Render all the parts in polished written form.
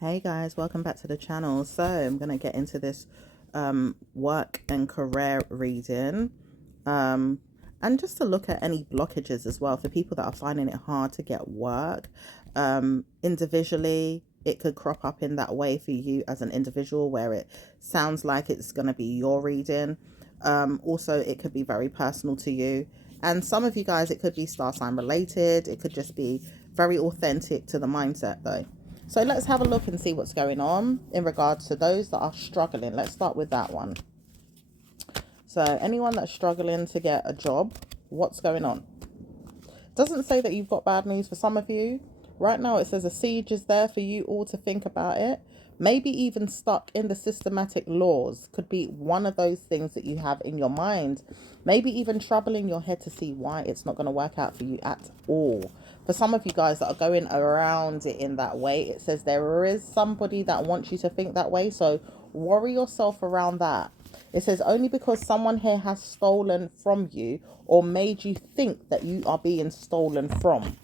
Hey guys, welcome back to the channel. So I'm going to get into this work and career reading, um, and just to look at any blockages as well for people that are finding it hard to get work. Individually, it could crop up in that way for you as an individual where it sounds like it's going to be your reading. Also, it could be very personal to you. And some of you guys, it could be star sign related. It could just be very authentic to the mindset though. So let's have a look and see what's going on in regards to those that are struggling. Let's start with that one. So anyone that's struggling to get a job, what's going on? Doesn't say that you've got bad news for some of you. Right now it says a siege is there for you all to think about it. Maybe even stuck in the systematic laws could be one of those things that you have in your mind. Maybe even troubling your head to see why it's not going to work out for you at all. For some of you guys that are going around it in that way, it says there is somebody that wants you to think that way. So worry yourself around that. It says only because someone here has stolen from you or made you think that you are being stolen from.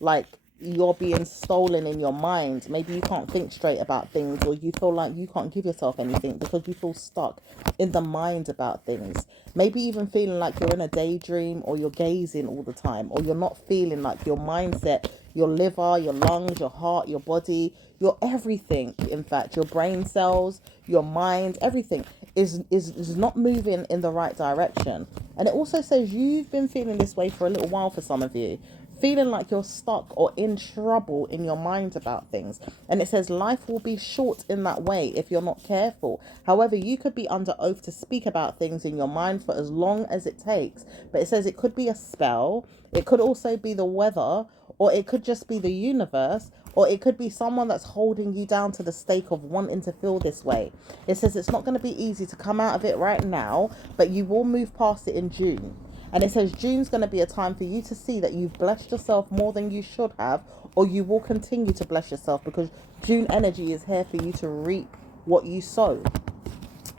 Like you're being stolen in your mind. Maybe you can't think straight about things, or you feel like you can't give yourself anything because you feel stuck in the mind about things. Maybe even feeling like you're in a daydream, or you're gazing all the time, or you're not feeling like your mindset, your liver, your lungs, your heart, your body, your everything, in fact, your brain cells, your mind, everything is not moving in the right direction. And it also says you've been feeling this way for a little while for some of you, feeling like you're stuck or in trouble in your mind about things. And it says life will be short in that way if you're not careful. However, you could be under oath to speak about things in your mind for as long as it takes. But it says it could be a spell. It could also be the weather, or it could just be the universe, or it could be someone that's holding you down to the stake of wanting to feel this way. It says it's not going to be easy to come out of it right now, but you will move past it in June. And it says June's going to be a time for you to see that you've blessed yourself more than you should have, or you will continue to bless yourself, because June energy is here for you to reap what you sow.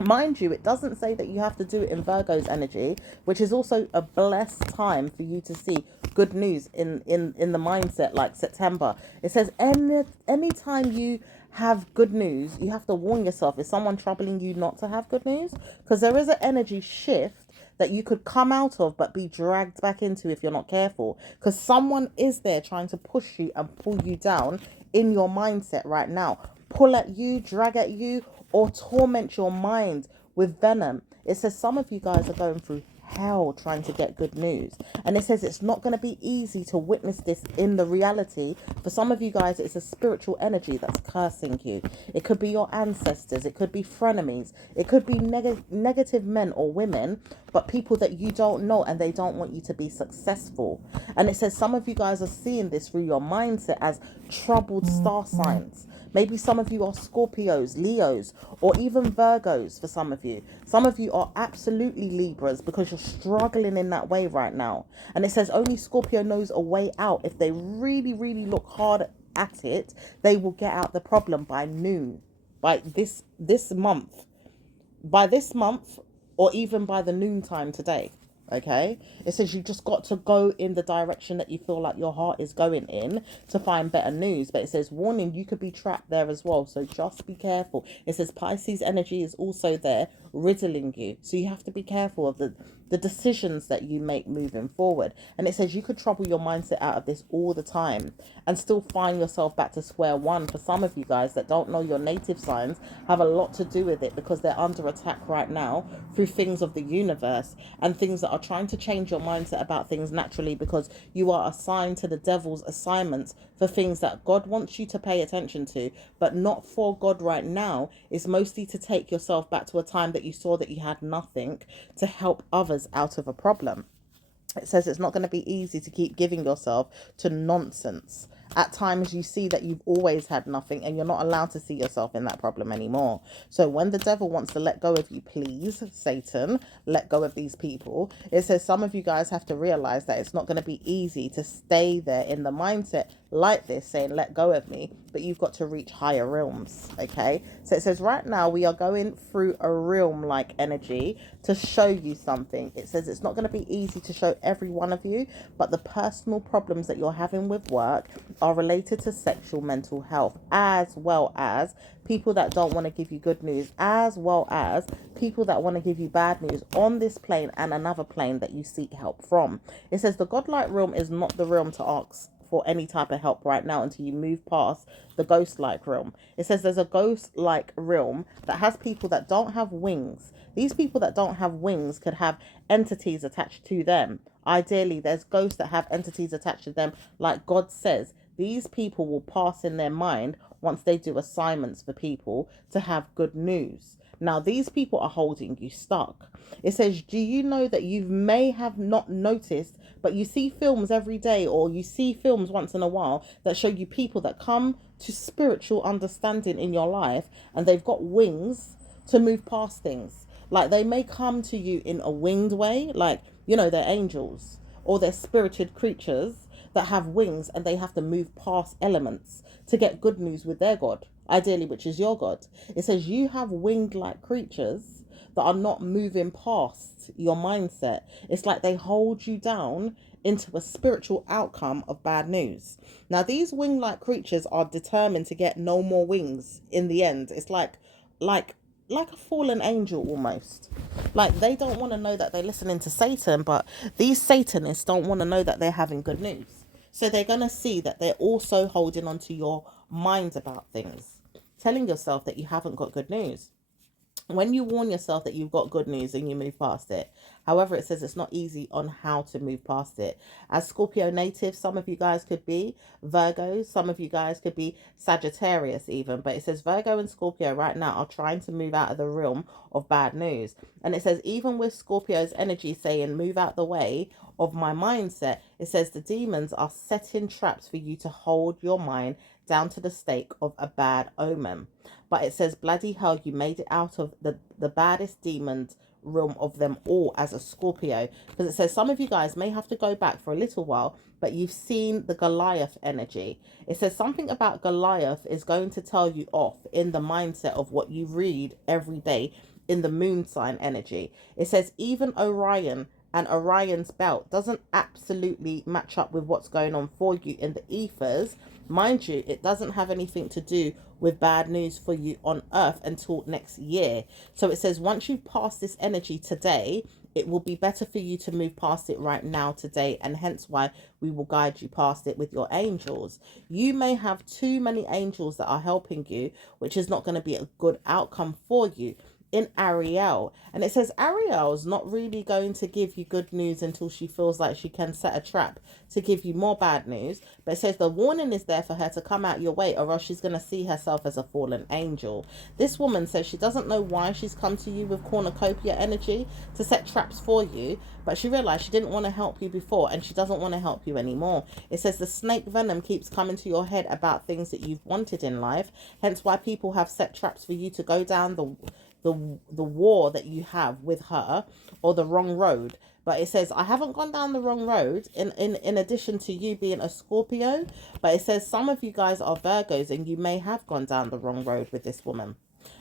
Mind you, it doesn't say that you have to do it in Virgo's energy, which is also a blessed time for you to see good news in the mindset, like September. It says any time you have good news, you have to warn yourself. Is someone troubling you not to have good news? Because there is an energy shift that you could come out of but be dragged back into if you're not careful, because someone is there trying to push you and pull you down in your mindset right now, pull at you, drag at you, or torment your mind with venom. It says some of you guys are going through hell trying to get good news, and it says it's not going to be easy to witness this in the reality. For some of you guys, it's a spiritual energy that's cursing you. It could be your ancestors, it could be frenemies, it could be negative men or women, but people that you don't know, and they don't want you to be successful. And it says some of you guys are seeing this through your mindset as troubled star signs. Maybe some of you are Scorpios, Leos, or even Virgos for some of you. Some of you are absolutely Libras because you're struggling in that way right now. And it says only Scorpio knows a way out. If they really, really look hard at it, they will get out the problem by noon, by this month. By this month, or even by the noontime today. Okay, it says you just got to go in the direction that you feel like your heart is going in to find better news. But it says warning, you could be trapped there as well, so just be careful. It says Pisces energy is also there riddling you, so you have to be careful of the decisions that you make moving forward. And it says you could trouble your mindset out of this all the time and still find yourself back to square one. For some of you guys that don't know your native signs, have a lot to do with it, because they're under attack right now through things of the universe and things that are trying to change your mindset about things naturally, because you are assigned to the devil's assignments for things that God wants you to pay attention to, but not for God right now. Is mostly to take yourself back to a time that you saw that you had nothing to help others out of a problem. It says it's not going to be easy to keep giving yourself to nonsense. At times you see that you've always had nothing, and you're not allowed to see yourself in that problem anymore. So when the devil wants to let go of you, please, Satan, let go of these people. It says some of you guys have to realize that it's not going to be easy to stay there in the mindset like this, saying, let go of me, but you've got to reach higher realms. Okay. So it says, right now we are going through a realm like energy to show you something. It says it's not going to be easy to show every one of you, but the personal problems that you're having with work are related to sexual mental health, as well as people that don't want to give you good news, as well as people that want to give you bad news on this plane and another plane that you seek help from. It says the godlike realm is not the realm to ask for any type of help right now until you move past the ghost-like realm. It says there's a ghost-like realm that has people that don't have wings. These people that don't have wings could have entities attached to them. Ideally, there's ghosts that have entities attached to them. Like God says, these people will pass in their mind once they do assignments for people to have good news. Now, these people are holding you stuck. It says, do you know that you may have not noticed, but you see films every day, or you see films once in a while that show you people that come to spiritual understanding in your life and they've got wings to move past things. Like they may come to you in a winged way, like, you know, they're angels or they're spirited creatures that have wings and they have to move past elements to get good news with their God, ideally, which is your God. It says you have winged like creatures that are not moving past your mindset. It's like they hold you down into a spiritual outcome of bad news. Now, these wing-like creatures are determined to get no more wings in the end. It's like a fallen angel almost. Like they don't want to know that they're listening to Satan, but these Satanists don't want to know that they're having good news. So they're going to see that they're also holding on to your mind about things, telling yourself that you haven't got good news. When you warn yourself that you've got good news and you move past it. However, it says it's not easy on how to move past it. As Scorpio native, some of you guys could be Virgos, some of you guys could be Sagittarius even, but it says Virgo and Scorpio right now are trying to move out of the realm of bad news. And it says even with Scorpio's energy saying move out the way of my mindset, it says the demons are setting traps for you to hold your mind down to the stake of a bad omen. But it says, bloody hell, you made it out of the baddest demons realm of them all as a Scorpio. Because it says some of you guys may have to go back for a little while, but you've seen the Goliath energy. It says something about Goliath is going to tell you off in the mindset of what you read every day in the moon sign energy. It says even Orion and Orion's belt doesn't absolutely match up with what's going on for you in the ethers. Mind you, it doesn't have anything to do with bad news for you on Earth until next year. So it says once you pass this energy today, it will be better for you to move past it right now today, and hence why we will guide you past it with your angels. You may have too many angels that are helping you, which is not going to be a good outcome for you. In Ariel, and it says Ariel's not really going to give you good news until she feels like she can set a trap to give you more bad news. But it says the warning is there for her to come out your way, or else she's going to see herself as a fallen angel. This woman says she doesn't know why she's come to you with cornucopia energy to set traps for you, but she realized she didn't want to help you before and she doesn't want to help you anymore. It says the snake venom keeps coming to your head about things that you've wanted in life, hence why people have set traps for you to go down the war that you have with her, or the wrong road. But it says I haven't gone down the wrong road in addition to you being a Scorpio, but it says some of you guys are Virgos and you may have gone down the wrong road with this woman.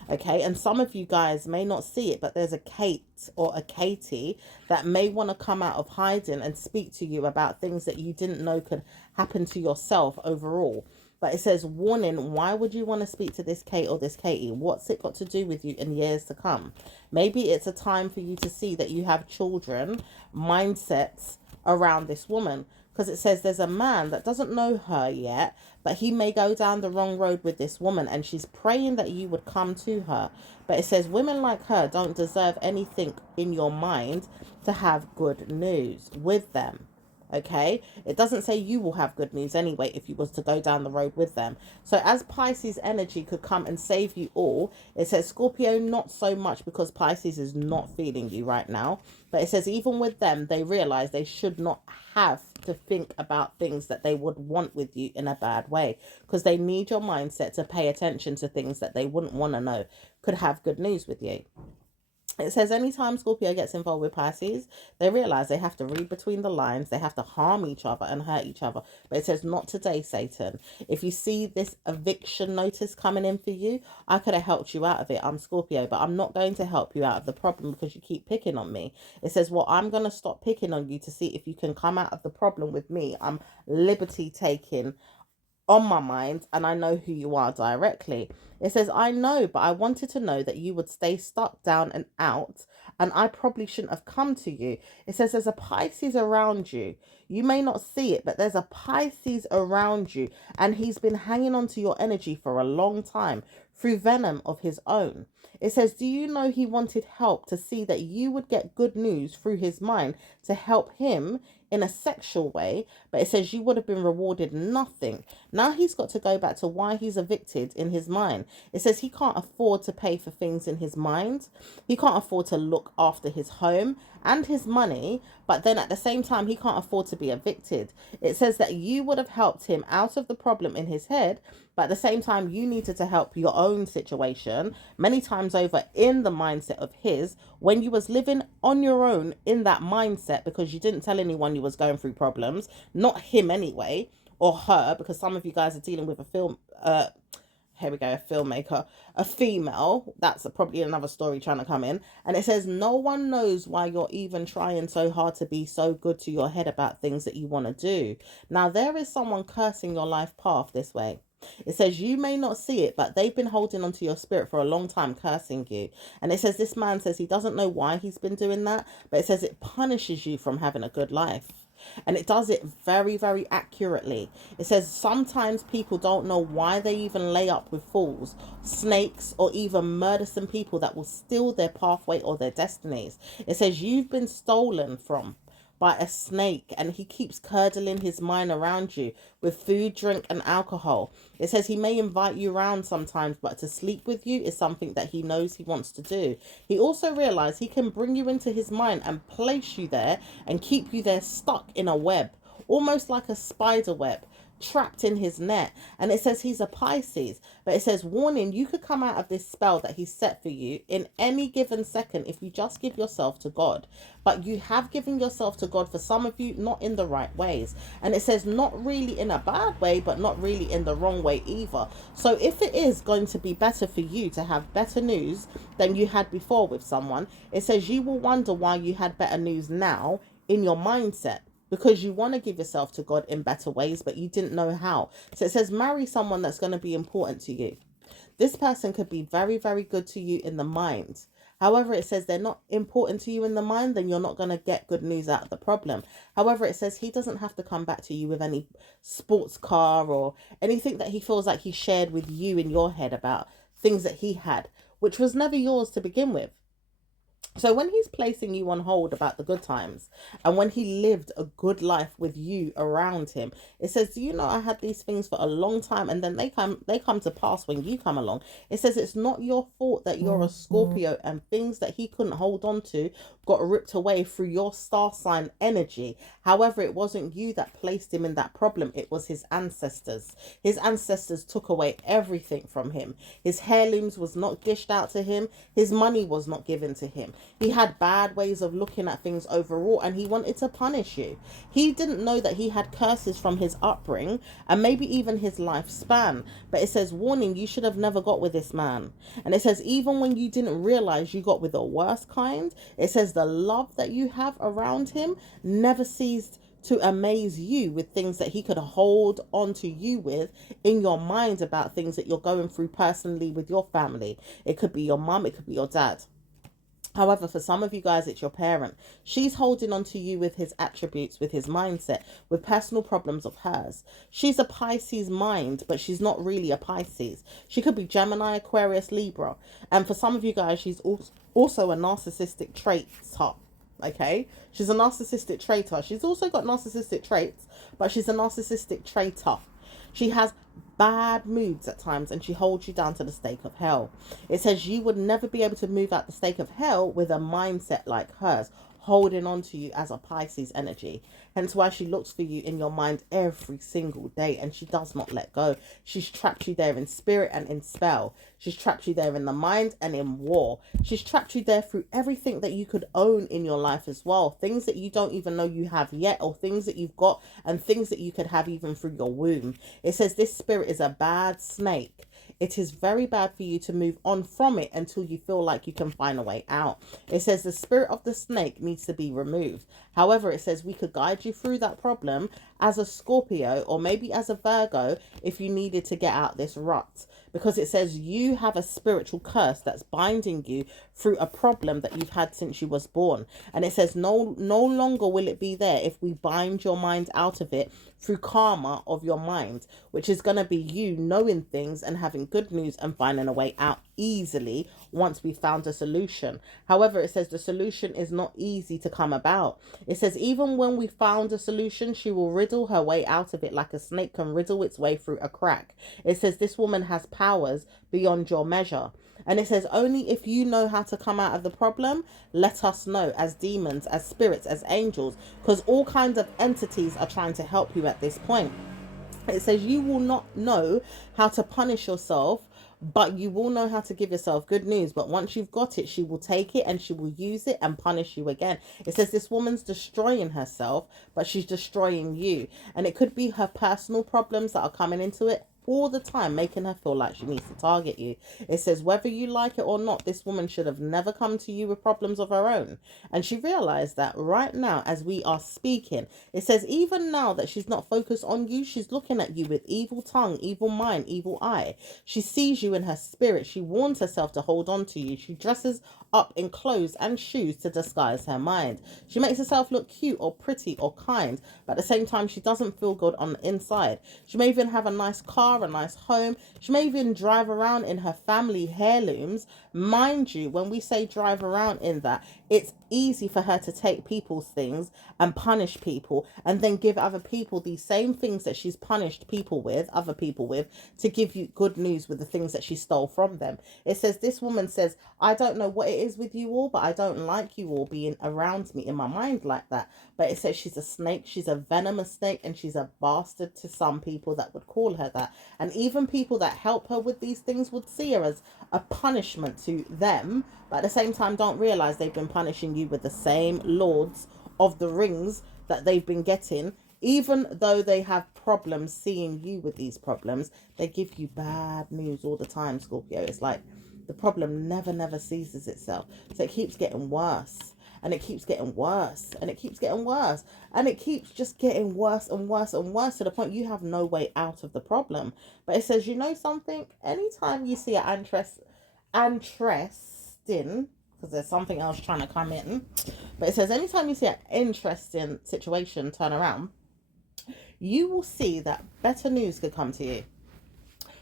Okay, and some of you guys may not see it, but there's a Kate or a Katie that may want to come out of hiding and speak to you about things that you didn't know could happen to yourself overall. But it says, warning, why would you want to speak to this Kate or this Katie? What's it got to do with you in years to come? Maybe it's a time for you to see that you have children mindsets around this woman. Because it says there's a man that doesn't know her yet, but he may go down the wrong road with this woman, and she's praying that you would come to her. But it says women like her don't deserve anything in your mind to have good news with them. Okay, it doesn't say you will have good news anyway if you was to go down the road with them. So as Pisces energy could come and save you all, it says Scorpio not so much, because Pisces is not feeling you right now. But it says even with them, they realize they should not have to think about things that they would want with you in a bad way, because they need your mindset to pay attention to things that they wouldn't want to know could have good news with you. It says anytime Scorpio gets involved with Pisces, they realize they have to read between the lines, they have to harm each other and hurt each other. But it says, not today, Satan. If you see this eviction notice coming in for you, I could have helped you out of it. I'm Scorpio, but I'm not going to help you out of the problem because you keep picking on me. It says, well, I'm going to stop picking on you to see if you can come out of the problem with me. I'm liberty taking on my mind, and I know who you are directly. It says, I know, but I wanted to know that you would stay stuck down and out, and I probably shouldn't have come to you. It says there's a Pisces around you. You may not see it, but there's a Pisces around you, and he's been hanging on to your energy for a long time through venom of his own. It says, do you know he wanted help to see that you would get good news through his mind to help him in a sexual way, but it says you would have been rewarded nothing. Now he's got to go back to why he's evicted in his mind. It says he can't afford to pay for things in his mind. He can't afford to look after his home and his money, but then at the same time, he can't afford to be evicted. It says that you would have helped him out of the problem in his head, but at the same time, you needed to help your own situation many times over in the mindset of his when you was living on your own in that mindset because you didn't tell anyone you was going through problems, not him anyway, or her, because some of you guys are dealing with here we go, a filmmaker, a female. That's probably another story trying to come in. And it says, no one knows why you're even trying so hard to be so good to your head about things that you want to do. Now, there is someone cursing your life path this way. It says you may not see it, but they've been holding onto your spirit for a long time, cursing you. And it says this man says he doesn't know why he's been doing that, but it says it punishes you from having a good life. And it does it very, very accurately. It says sometimes people don't know why they even lay up with fools, snakes, or even murdersome people that will steal their pathway or their destinies. It says you've been stolen from by a snake, and he keeps curdling his mind around you with food, drink, and alcohol. It says he may invite you around sometimes, but to sleep with you is something that he knows he wants to do. He also realized he can bring you into his mind and place you there and keep you there stuck in a web, almost like a spider web, trapped in his net. And it says he's a Pisces, but it says, warning, you could come out of this spell that he set for you in any given second if you just give yourself to God. But you have given yourself to God, for some of you, not in the right ways. And it says not really in a bad way, but not really in the wrong way either. So if it is going to be better for you to have better news than you had before with someone, it says you will wonder why you had better news now in your mindset, because you want to give yourself to God in better ways, but you didn't know how. So it says marry someone that's going to be important to you. This person could be very, very good to you in the mind. However, it says they're not important to you in the mind, then you're not going to get good news out of the problem. However, it says he doesn't have to come back to you with any sports car or anything that he feels like he shared with you in your head about things that he had, which was never yours to begin with. So when he's placing you on hold about the good times and when he lived a good life with you around him, it says, do you know I had these things for a long time and then they come to pass when you come along. It says it's not your fault that you're a Scorpio and things that he couldn't hold on to got ripped away through your star sign energy. However, it wasn't you that placed him in that problem. It was his ancestors. His ancestors took away everything from him. His heirlooms was not dished out to him. His money was not given to him. He had bad ways of looking at things overall, and he wanted to punish you. He didn't know that he had curses from his upbringing and maybe even his lifespan. But it says, warning, you should have never got with this man. And it says, even when you didn't realize you got with the worst kind, it says the love that you have around him never ceased to amaze you with things that he could hold on to you with in your mind about things that you're going through personally with your family. It could be your mum, it could be your dad. However, for some of you guys, it's your parent. She's holding on to you with his attributes, with his mindset, with personal problems of hers. She's a Pisces mind, but she's not really a Pisces. She could be Gemini, Aquarius, Libra. And for some of you guys, she's also a narcissistic traitor. Okay? She's a narcissistic traitor. She's also got narcissistic traits, but she's a narcissistic traitor. She has bad moods at times and she holds you down to the stake of hell. It says you would never be able to move out the stake of hell with a mindset like hers, holding on to you as a Pisces energy. Hence why she looks for you in your mind every single day, and she does not let go. She's trapped you there in spirit and in spell. She's trapped you there in the mind and in war. She's trapped you there through everything that you could own in your life as well. Things that you don't even know you have yet, or things that you've got, and things that you could have even through your womb. It says this spirit is a bad snake. It is very bad for you to move on from it until you feel like you can find a way out. It says the spirit of the snake needs to be removed. However, it says we could guide you through that problem as a Scorpio, or maybe as a Virgo, if you needed to get out this rut. Because it says you have a spiritual curse that's binding you through a problem that you've had since you was born. And it says no longer will it be there if we bind your mind out of it through karma of your mind, which is going to be you knowing things and having good news and finding a way out easily once we found a solution. However, it says the solution is not easy to come about. It says even when we found a solution, she will riddle her way out of it like a snake can riddle its way through a crack. It says this woman has powers beyond your measure. And it says only if you know how to come out of the problem, let us know, as demons, as spirits, as angels, because all kinds of entities are trying to help you at this point. It says you will not know how to punish yourself, but you will know how to give yourself good news. But once you've got it, she will take it and she will use it and punish you again. It says this woman's destroying herself, but she's destroying you. And it could be her personal problems that are coming into it all the time, making her feel like she needs to target you. It says whether you like it or not, this woman should have never come to you with problems of her own. And she realized that right now as we are speaking. It says even now that she's not focused on you, she's looking at you with evil tongue, evil mind, evil eye. She sees you in her spirit. She warns herself to hold on to you. She dresses up in clothes and shoes to disguise her mind. She makes herself look cute or pretty or kind, but at the same time she doesn't feel good on the inside. She may even have a nice car, a nice home. She may even drive around in her family heirlooms. Mind you, when we say drive around in that, it's easy for her to take people's things and punish people, and then give other people these same things that she's punished other people with, to give you good news with the things that she stole from them. It says this woman says, I don't know what it is with you all, but I don't like you all being around me in my mind like that. But it says she's a snake, she's a venomous snake, and she's a bastard to some people that would call her that. And even people that help her with these things would see her as a punishment to them, but at the same time don't realize they've been punishing you with the same lords of the rings that they've been getting. Even though they have problems seeing you with these problems, they give you bad news all the time, Scorpio. It's like the problem never ceases itself. So it keeps getting worse. And it keeps getting worse. And it keeps getting worse. And it keeps just getting worse and worse and worse, to the point you have no way out of the problem. But it says, you know something? Anytime you see an interesting, because there's something else trying to come in. But it says, anytime you see an interesting situation turn around, you will see that better news could come to you.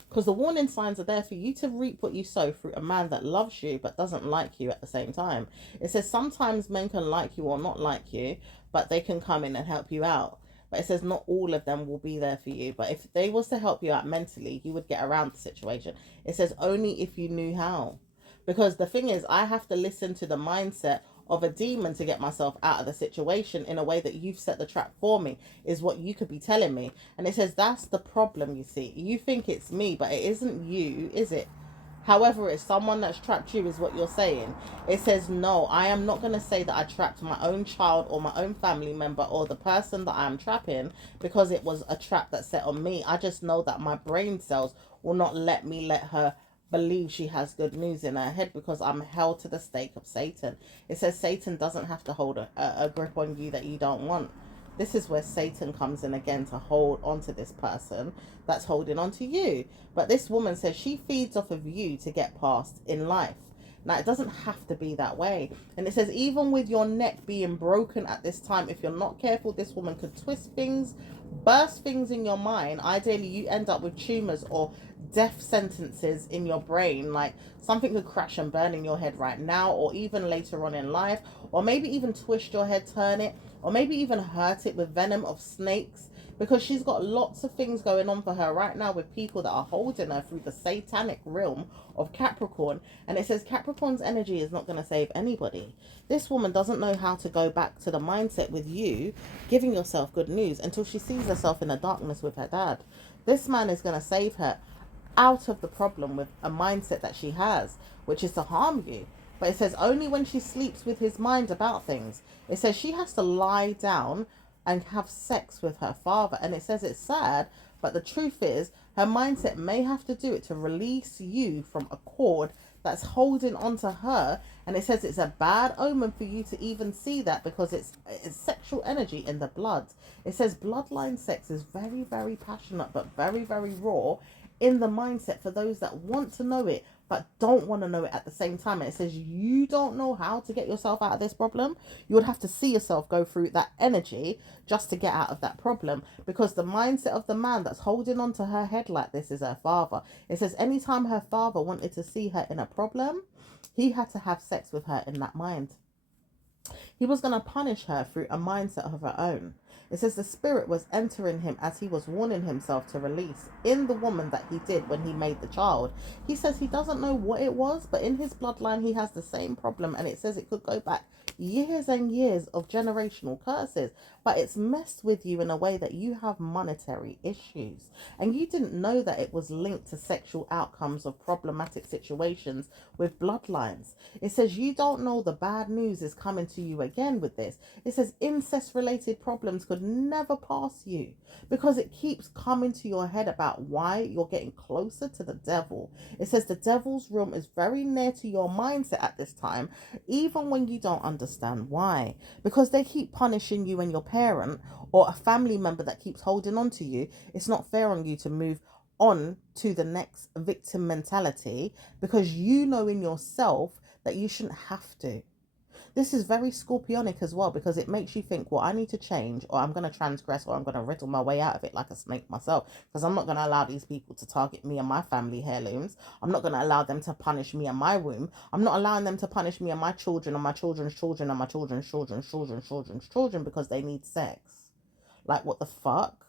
Because the warning signs are there for you to reap what you sow through a man that loves you but doesn't like you at the same time. It says sometimes men can like you or not like you, but they can come in and help you out. But it says not all of them will be there for you. But if they was to help you out mentally, you would get around the situation. It says only if you knew how. Because the thing is, I have to listen to the mindset of a demon to get myself out of the situation in a way that you've set the trap for me, is what you could be telling me. And it says that's the problem, you see. You think it's me, but it isn't you, is it? However, it's someone that's trapped you, is what you're saying. It says, no, I am not going to say that I trapped my own child or my own family member or the person that I'm trapping because it was a trap that's set on me. I just know that my brain cells will not let me let her believe she has good news in her head, because I'm held to the stake of Satan. It says Satan doesn't have to hold a grip on you that you don't want. This is where Satan comes in again to hold on to this person that's holding on to you. But this woman says she feeds off of you to get past in life. Now, it doesn't have to be that way. And it says even with your neck being broken at this time, if you're not careful, this woman could twist things, burst things in your mind. Ideally, you end up with tumors or death sentences in your brain. Like something could crash and burn in your head right now, or even later on in life, or maybe even twist your head, turn it, or maybe even hurt it with venom of snakes. because she's got lots of things going on for her right now with people that are holding her through the satanic realm of Capricorn. And it says Capricorn's energy is not going to save anybody. This woman doesn't know how to go back to the mindset with you giving yourself good news until she sees herself in the darkness with her dad. This man is going to save her out of the problem with a mindset that she has, which is to harm you. But it says only when she sleeps with his mind about things. It says she has to lie down and have sex with her father. And it says it's sad, but the truth is her mindset may have to do it to release you from a cord that's holding on to her. And it says it's a bad omen for you to even see that, because it's sexual energy in the blood. It says bloodline sex is very, very passionate, but very, very raw in the mindset for those that want to know it but don't want to know it at the same time. And it says you don't know how to get yourself out of this problem. You would have to see yourself go through that energy just to get out of that problem, because the mindset of the man that's holding on to her head like this is her father. It says anytime her father wanted to see her in a problem, he had to have sex with her in that mind. He was going to punish her through a mindset of her own. It says the spirit was entering him as he was warning himself to release in the woman that he did when he made the child. He says he doesn't know what it was, but in his bloodline he has the same problem, and it says it could go back years and years of generational curses, but it's messed with you in a way that you have monetary issues, and you didn't know that it was linked to sexual outcomes of problematic situations with bloodlines. It says you don't know the bad news is coming to you again with this. It says incest related problems could never pass you because it keeps coming to your head about why you're getting closer to the devil. It says the devil's room is very near to your mindset at this time, even when you don't understand why, because they keep punishing you and your parent or a family member that keeps holding on to you. It's not fair on you to move on to the next victim mentality, because you know in yourself that you shouldn't have to. This is very scorpionic as well, because it makes you think, well, I need to change, or I'm going to transgress, or I'm going to riddle my way out of it like a snake myself, because I'm not going to allow these people to target me and my family heirlooms. I'm not going to allow them to punish me and my womb. I'm not allowing them to punish me and my children and my children's children and my children's children's children's children because they need sex. Like, what the fuck?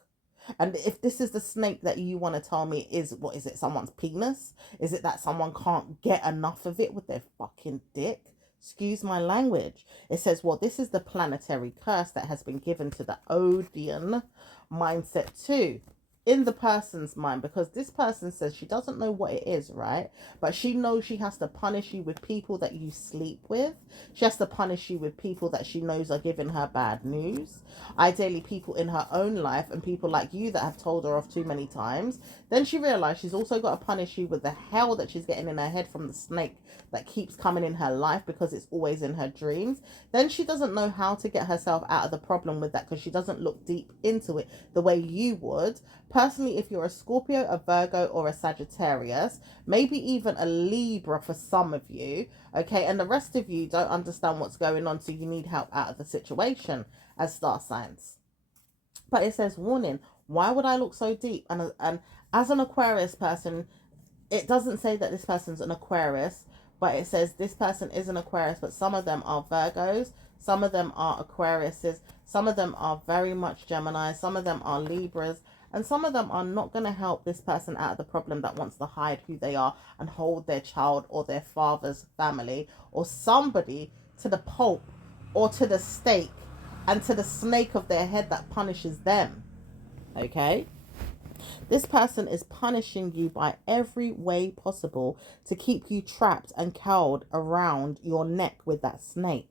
And if this is the snake that you want to tell me is, what is it, someone's penis? Is it that someone can't get enough of it with their fucking dick? Excuse my language. It says, well, this is the planetary curse that has been given to the Odeon mindset too, in the person's mind, because this person says she doesn't know what it is, right? But she knows she has to punish you with people that you sleep with. She has to punish you with people that she knows are giving her bad news. Ideally, people in her own life and people like you that have told her off too many times. Then she realized she's also got to punish you with the hell that she's getting in her head from the snake that keeps coming in her life because it's always in her dreams. Then she doesn't know how to get herself out of the problem with that because she doesn't look deep into it the way you would. Personally, if you're a Scorpio, a Virgo, or a Sagittarius, maybe even a Libra for some of you, okay, and the rest of you don't understand what's going on, so you need help out of the situation as star signs. But it says, warning, why would I look so deep? And as an Aquarius person, it doesn't say that this person's an Aquarius, but it says this person is an Aquarius, but some of them are Virgos, some of them are Aquariuses, some of them are very much Gemini, some of them are Libras, and some of them are not going to help this person out of the problem that wants to hide who they are and hold their child or their father's family or somebody to the pulp or to the stake and to the snake of their head that punishes them. Okay? This person is punishing you by every way possible to keep you trapped and cowed around your neck with that snake.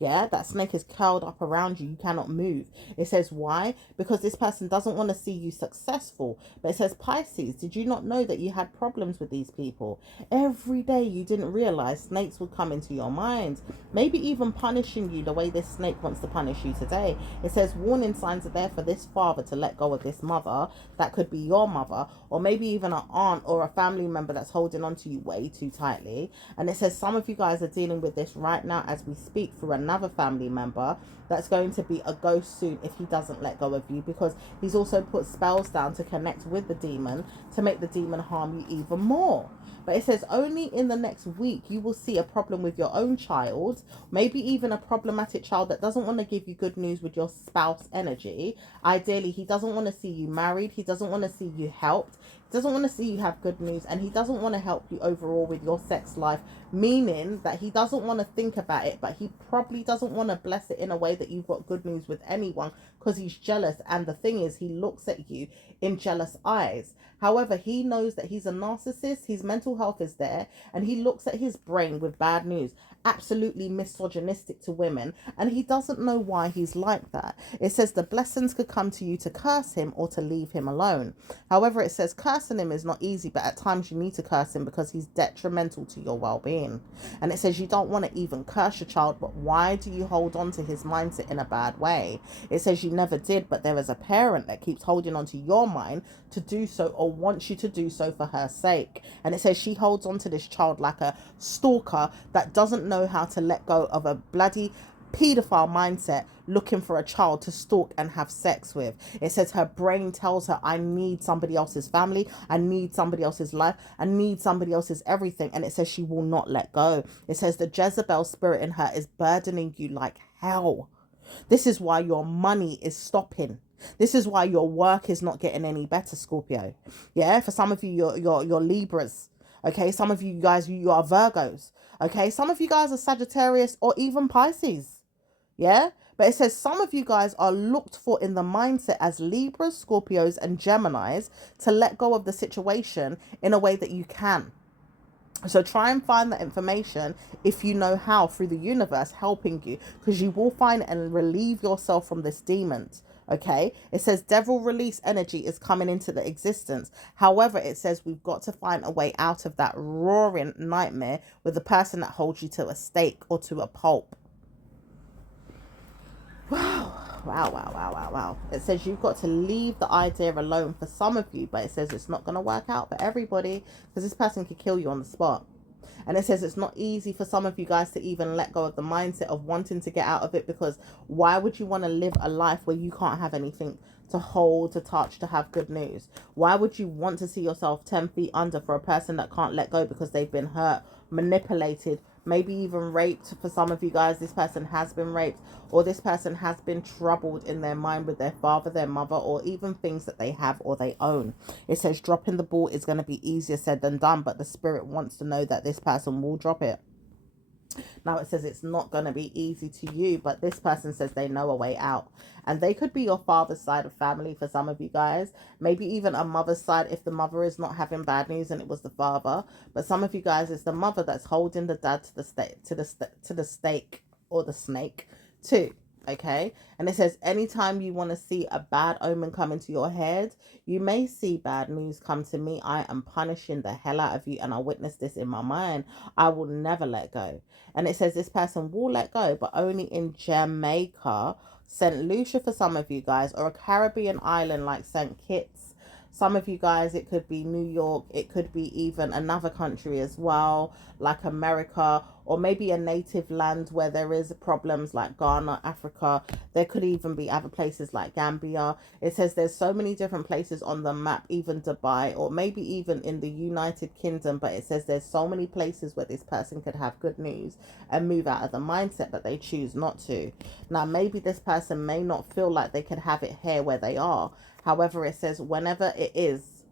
Yeah, that snake is curled up around you. You cannot move. It says why? Because this person doesn't want to see you successful. But it says, Pisces, did you not know that you had problems with these people? Every day you didn't realize snakes would come into your mind. Maybe even punishing you the way this snake wants to punish you today. It says warning signs are there for this father to let go of this mother. That could be your mother, or maybe even an aunt or a family member that's holding on to you way too tightly. And it says some of you guys are dealing with this right now as we speak through another family member that's going to be a ghost soon if he doesn't let go of you, because he's also put spells down to connect with the demon to make the demon harm you even more. But it says only in the next week you will see a problem with your own child, maybe even a problematic child that doesn't want to give you good news with your spouse energy. Ideally, he doesn't want to see you married. He doesn't want to see you helped. He doesn't want to see you have good news, and he doesn't want to help you overall with your sex life, meaning that he doesn't want to think about it, but he probably doesn't want to bless it in a way that you've got good news with anyone because he's jealous. And the thing is, he looks at you in jealous eyes. However, he knows that he's a narcissist, his mental health is there, and he looks at his brain with bad news, absolutely misogynistic to women, and he doesn't know why he's like that. It says the blessings could come to you to curse him or to leave him alone. However, it says cursing him is not easy, but at times you need to curse him because he's detrimental to your well-being. And it says you don't want to even curse your child, but why do you hold on to his mindset in a bad way? It says you never did, but there is a parent that keeps holding on to your mind to do so or wants you to do so for her sake. And it says she holds on to this child like a stalker that doesn't know how to let go of a bloody pedophile mindset, looking for a child to stalk and have sex with. It says her brain tells her, I need somebody else's family, I need somebody else's life, I need somebody else's everything. And it says she will not let go. It says the Jezebel spirit in her is burdening you like hell. This is why your money is stopping. This is why your work is not getting any better, Scorpio. Yeah, for some of you, you're Libras. Okay, some of you guys, you are Virgos. Okay, some of you guys are Sagittarius or even Pisces. Yeah, but it says some of you guys are looked for in the mindset as Libras, Scorpios, and Geminis to let go of the situation in a way that you can. So try and find that information if you know how through the universe helping you, because you will find it and relieve yourself from this demon. Okay, it says devil release energy is coming into the existence. However, it says we've got to find a way out of that roaring nightmare with the person that holds you to a stake or to a pulp. Wow. It says you've got to leave the idea alone for some of you, but it says it's not going to work out for everybody because this person could kill you on the spot. And it says it's not easy for some of you guys to even let go of the mindset of wanting to get out of it, because why would you want to live a life where you can't have anything to hold, to touch, to have good news? Why would you want to see yourself 10 feet under for a person that can't let go because they've been hurt, manipulated, maybe even raped? For some of you guys, this person has been raped, or this person has been troubled in their mind with their father, their mother, or even things that they have or they own. It says dropping the ball is going to be easier said than done, but the spirit wants to know that this person will drop it. Now it says it's not going to be easy to you, but this person says they know a way out. And they could be your father's side of family for some of you guys. Maybe even a mother's side if the mother is not having bad news and it was the father. But some of you guys, it's the mother that's holding the dad to the stake or the snake too. Okay, and it says anytime you want to see a bad omen come into your head, you may see bad news come to me. I am punishing the hell out of you, and I witnessed this in my mind. I will never let go. And it says this person will let go, but only in Jamaica, St. Lucia for some of you guys, or a Caribbean island like St. Kitts. Some of you guys, it could be New York, it could be even another country as well, like America, or maybe a native land where there is problems like Ghana, Africa. There could even be other places like Gambia. It says there's so many different places on the map, even Dubai, or maybe even in the United Kingdom. But it says there's so many places where this person could have good news and move out of the mindset, but they choose not to. Now, maybe this person may not feel like they could have it here where they are. However, it says whenever it is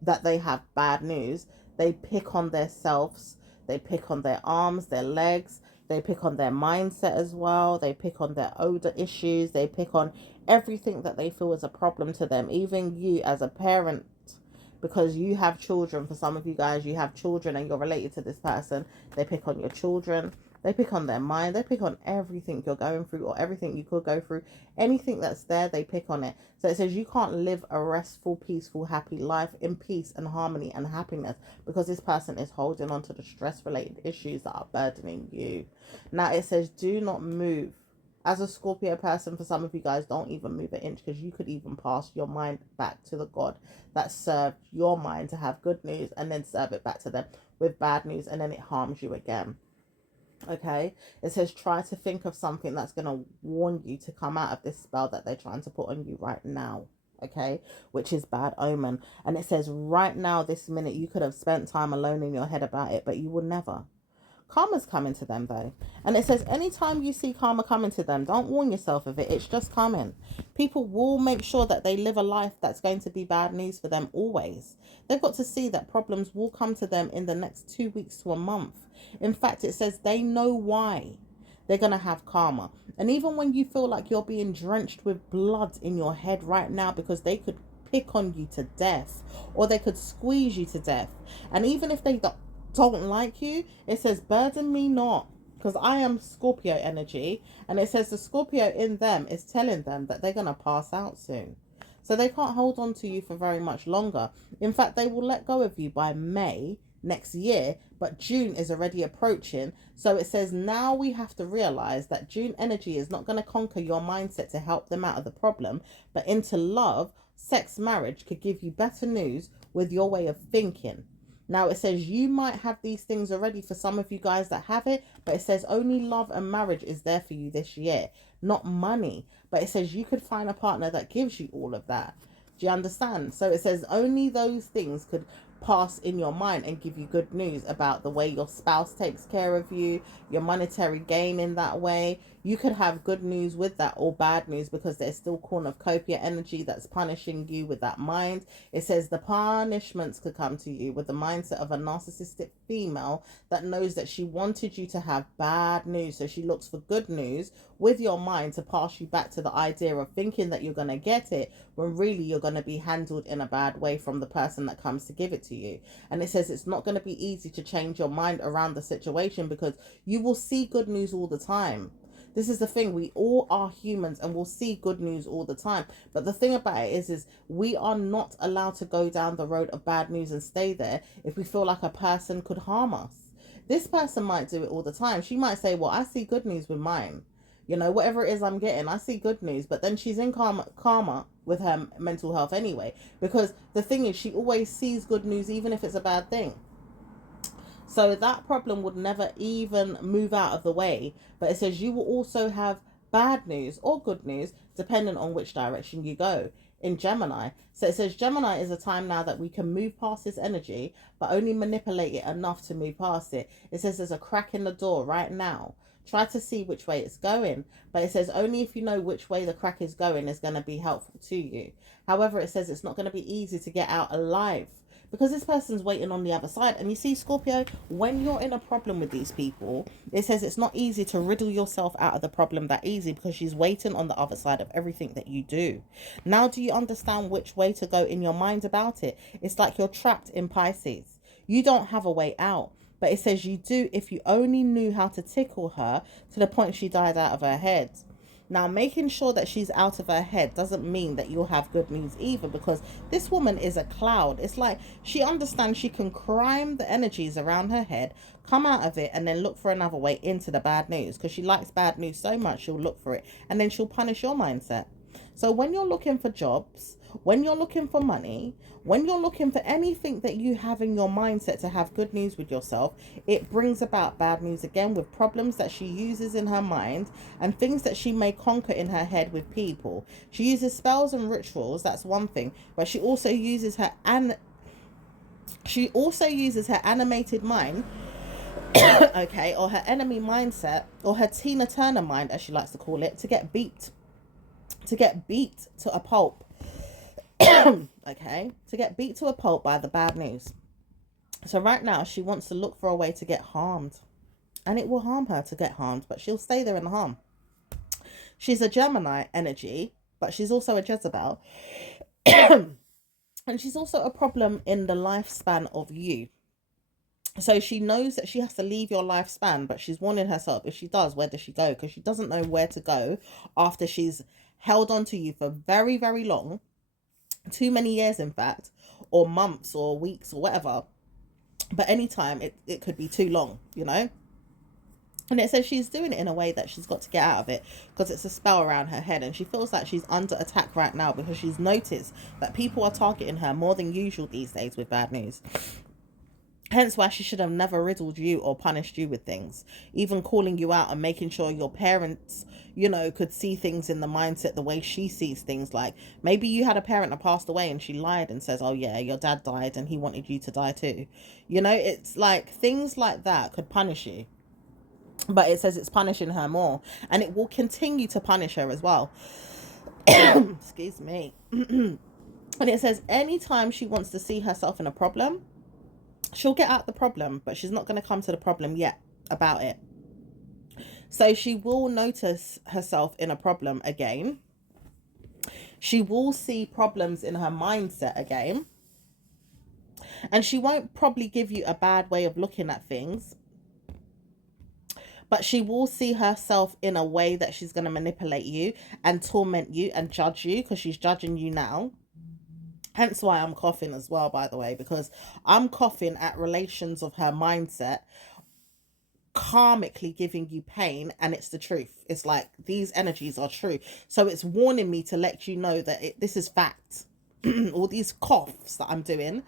that they have bad news, they pick on themselves, they pick on their arms, their legs, they pick on their mindset as well, they pick on their odor issues, they pick on everything that they feel is a problem to them, even you as a parent, because you have children. For some of you guys, you have children and you're related to this person. They pick on your children. They pick on their mind. They pick on everything you're going through or everything you could go through. Anything that's there, they pick on it. So it says you can't live a restful, peaceful, happy life in peace and harmony and happiness because this person is holding on to the stress-related issues that are burdening you. Now it says do not move. As a Scorpio person, for some of you guys, don't even move an inch, because you could even pass your mind back to the God that served your mind to have good news and then serve it back to them with bad news, and then it harms you again. Okay, it says try to think of something that's going to warn you to come out of this spell that they're trying to put on you right now. okay, which is bad omen. And it says right now, this minute, you could have spent time alone in your head about it, but you will never. Karma's coming to them though. And it says anytime you see karma coming to them, don't warn yourself of it. It's just coming. People will make sure that they live a life that's going to be bad news for them always. They've got to see that problems will come to them in the next 2 weeks to a month. In fact, it says they know why they're going to have karma. And even when you feel like you're being drenched with blood in your head right now because they could pick on you to death or they could squeeze you to death. And even if they don't like you, it says burden me not, because I am Scorpio energy, and it says the Scorpio in them is telling them that they're going to pass out soon, so they can't hold on to you for very much longer. In fact, they will let go of you by May next year, but June is already approaching. So it says now we have to realize that June energy is not going to conquer your mindset to help them out of the problem, but into love, sex, marriage could give you better news with your way of thinking. Now, it says you might have these things already for some of you guys that have it, but it says only love and marriage is there for you this year, not money. But it says you could find a partner that gives you all of that. Do you understand? So it says only those things could pass in your mind and give you good news about the way your spouse takes care of you, your monetary gain in that way. You could have good news with that or bad news, because there's still cornucopia energy that's punishing you with that mind. It says the punishments could come to you with the mindset of a narcissistic female that knows that she wanted you to have bad news. So she looks for good news with your mind to pass you back to the idea of thinking that you're going to get it, when really you're going to be handled in a bad way from the person that comes to give it to you. And it says it's not going to be easy to change your mind around the situation, because you will see good news all the time. This is the thing, we all are humans and we'll see good news all the time. But the thing about it is we are not allowed to go down the road of bad news and stay there if we feel like a person could harm us. This person might do it all the time. She might say, well, I see good news with mine. You know, whatever it is I'm getting, I see good news. But then she's in karma with her mental health anyway. Because the thing is, she always sees good news, even if it's a bad thing. So that problem would never even move out of the way. But it says you will also have bad news or good news, depending on which direction you go in Gemini. So it says Gemini is a time now that we can move past this energy, but only manipulate it enough to move past it. It says there's a crack in the door right now. Try to see which way it's going. But it says only if you know which way the crack is going is going to be helpful to you. However, it says it's not going to be easy to get out alive, because this person's waiting on the other side. And you see, Scorpio, when you're in a problem with these people, it says it's not easy to riddle yourself out of the problem that easy, because she's waiting on the other side of everything that you do. Now, do you understand which way to go in your mind about it? It's like you're trapped in Pisces. You don't have a way out. But it says you do if you only knew how to tickle her to the point she died out of her head. Now, making sure that she's out of her head doesn't mean that you'll have good news either, because this woman is a cloud. It's like she understands she can crime the energies around her head, come out of it, and then look for another way into the bad news, because she likes bad news so much she'll look for it, and then she'll punish your mindset. So when you're looking for jobs, when you're looking for money, when you're looking for anything that you have in your mindset to have good news with yourself, it brings about bad news again, with problems that she uses in her mind and things that she may conquer in her head with people. She uses spells and rituals, that's one thing, but she also uses her animated mind, okay, or her enemy mindset, or her Tina Turner mind, as she likes to call it, to get beat to a pulp. Okay, to get beat to a pulp by the bad news. So right now she wants to look for a way to get harmed, and it will harm her to get harmed, but she'll stay there in the harm. She's a Gemini energy, but she's also a Jezebel. And she's also a problem in the lifespan of you. So she knows that she has to leave your lifespan, but she's warning herself, if she does, where does she go? Because she doesn't know where to go after she's held on to you for very, very long, too many years, in fact, or months or weeks or whatever. But anytime, it could be too long, you know? And it says she's doing it in a way that she's got to get out of it, because it's a spell around her head, and she feels like she's under attack right now, because she's noticed that people are targeting her more than usual these days with bad news. Hence why she should have never riddled you or punished you with things. Even calling you out and making sure your parents, you know, could see things in the mindset the way she sees things. Like, maybe you had a parent that passed away and she lied and says, oh yeah, your dad died and he wanted you to die too. You know, it's like things like that could punish you. But it says it's punishing her more. And it will continue to punish her as well. Excuse me. And it says anytime she wants to see herself in a problem, she'll get out the problem, but she's not going to come to the problem yet about it. So she will notice herself in a problem again. She will see problems in her mindset again. And she won't probably give you a bad way of looking at things, but she will see herself in a way that she's going to manipulate you and torment you and judge you, because she's judging you now. Hence why I'm coughing as well, by the way, because I'm coughing at relations of her mindset karmically giving you pain, and it's the truth. It's like these energies are true. So it's warning me to let you know that this is fact. All these coughs that I'm doing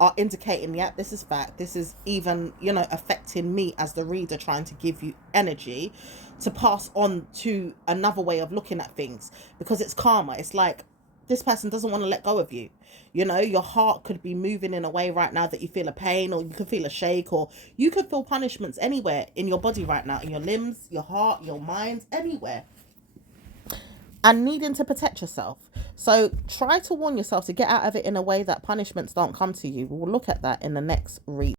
are indicating, yeah, this is fact. This is even, you know, affecting me as the reader, trying to give you energy to pass on to another way of looking at things, because it's karma. It's like this person doesn't want to let go of you. You know, your heart could be moving in a way right now that you feel a pain, or you could feel a shake, or you could feel punishments anywhere in your body right now, in your limbs, your heart, your mind, anywhere. And needing to protect yourself. So try to warn yourself to get out of it in a way that punishments don't come to you. We'll look at that in the next read.